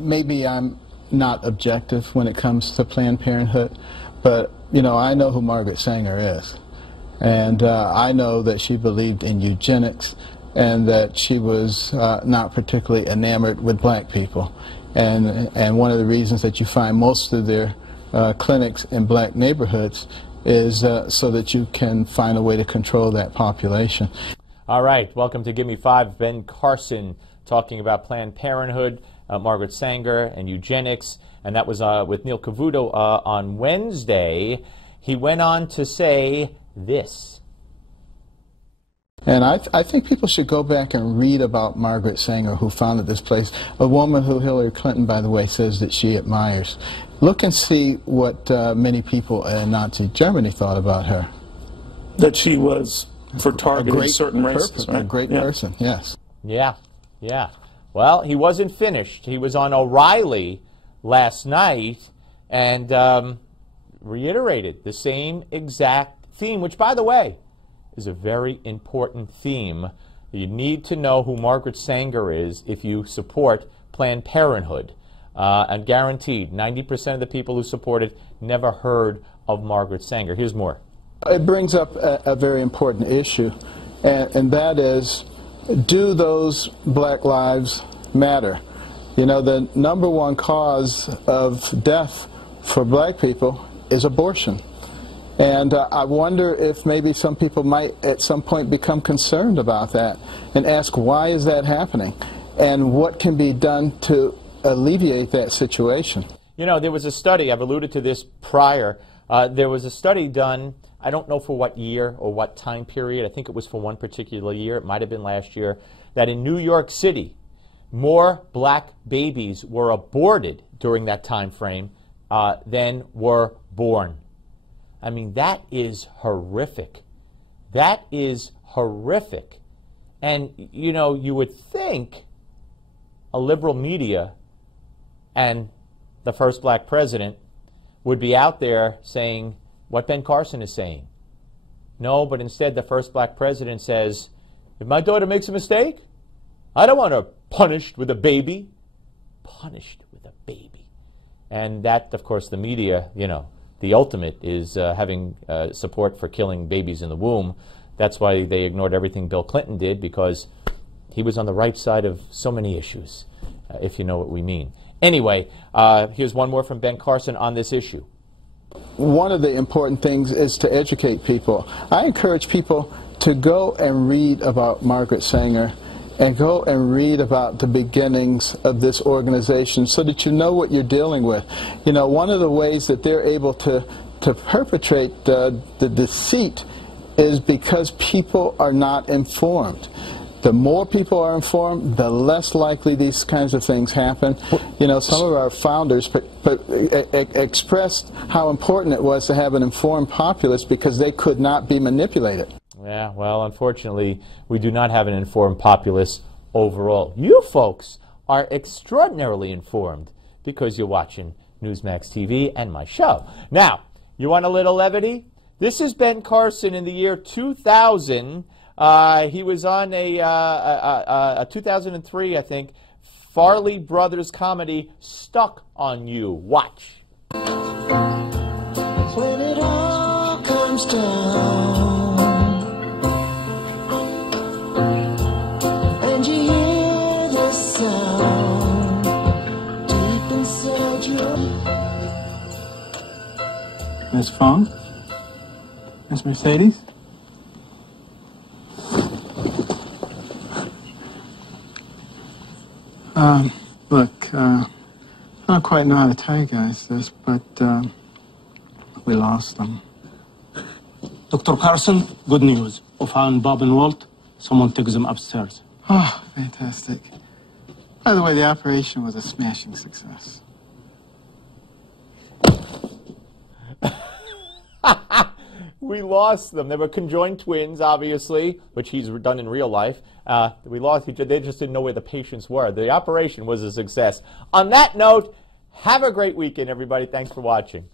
maybe I'm not objective when it comes to Planned Parenthood, but, you know, I know who Margaret Sanger is. And I know that she believed in eugenics and that she was not particularly enamored with black people. And one of the reasons that you find most of their clinics in black neighborhoods is so that you can find a way to control that population. All right, welcome to Give Me Five. Ben Carson talking about Planned Parenthood, Margaret Sanger, and eugenics. And that was with Neil Cavuto on Wednesday. He went on to say this. And I think people should go back and read about Margaret Sanger, who founded this place, a woman who Hillary Clinton, by the way, says that she admires. Look and see what many people in Nazi Germany thought about her. That she was for targeting certain races, right? A great person, yes. Yeah, yeah. Well, he wasn't finished. He was on O'Reilly last night and reiterated the same exact theme, which, by the way, is a very important theme. You need to know who Margaret Sanger is if you support Planned Parenthood. And guaranteed, 90% of the people who support it never heard of Margaret Sanger. Here's more. It brings up a very important issue, and that is, do those black lives matter? You know, the #1 cause of death for black people is abortion. And I wonder if maybe some people might at some point become concerned about that and ask, why is that happening? And what can be done to alleviate that situation? You know, there was a study, I've alluded to this prior, there was a study done, I don't know for what year or what time period, I think it was for one particular year, it might have been last year, that in New York City, more black babies were aborted during that time frame than were born. I mean, that is horrific. That is horrific. And, you know, you would think a liberal media and the first black president would be out there saying what Ben Carson is saying. No, but instead the first black president says, if my daughter makes a mistake, I don't want her punished with a baby. Punished with a baby. And that, of course, the media, you know, the ultimate is having support for killing babies in the womb. That's why they ignored everything Bill Clinton did, because he was on the right side of so many issues, if you know what we mean. Anyway, here's one more from Ben Carson on this issue. One of the important things is to educate people. I encourage people to go and read about Margaret Sanger and go and read about the beginnings of this organization so that you know what you're dealing with. You know, one of the ways that they're able to perpetrate the deceit is because people are not informed. The more people are informed, the less likely these kinds of things happen. You know, some of our founders expressed how important it was to have an informed populace because they could not be manipulated. Yeah, well, unfortunately, we do not have an informed populace overall. You folks are extraordinarily informed because you're watching Newsmax TV and my show. Now, you want a little levity? This is Ben Carson in the year 2000. He was on a 2003, I think, Farley Brothers comedy, Stuck on You. Watch. When it all comes down and you hear the sound deep inside your... Miss Fong? Miss Mercedes? Look, I don't quite know how to tell you guys this, but we lost them. Dr. Carson, good news. We found Bob and Walt. Someone took them upstairs. Oh, fantastic. By the way, the operation was a smashing success. We lost them. They were conjoined twins, obviously, which he's done in real life. We lost each other. They just didn't know where the patients were. The operation was a success. On that note, have a great weekend, everybody. Thanks for watching.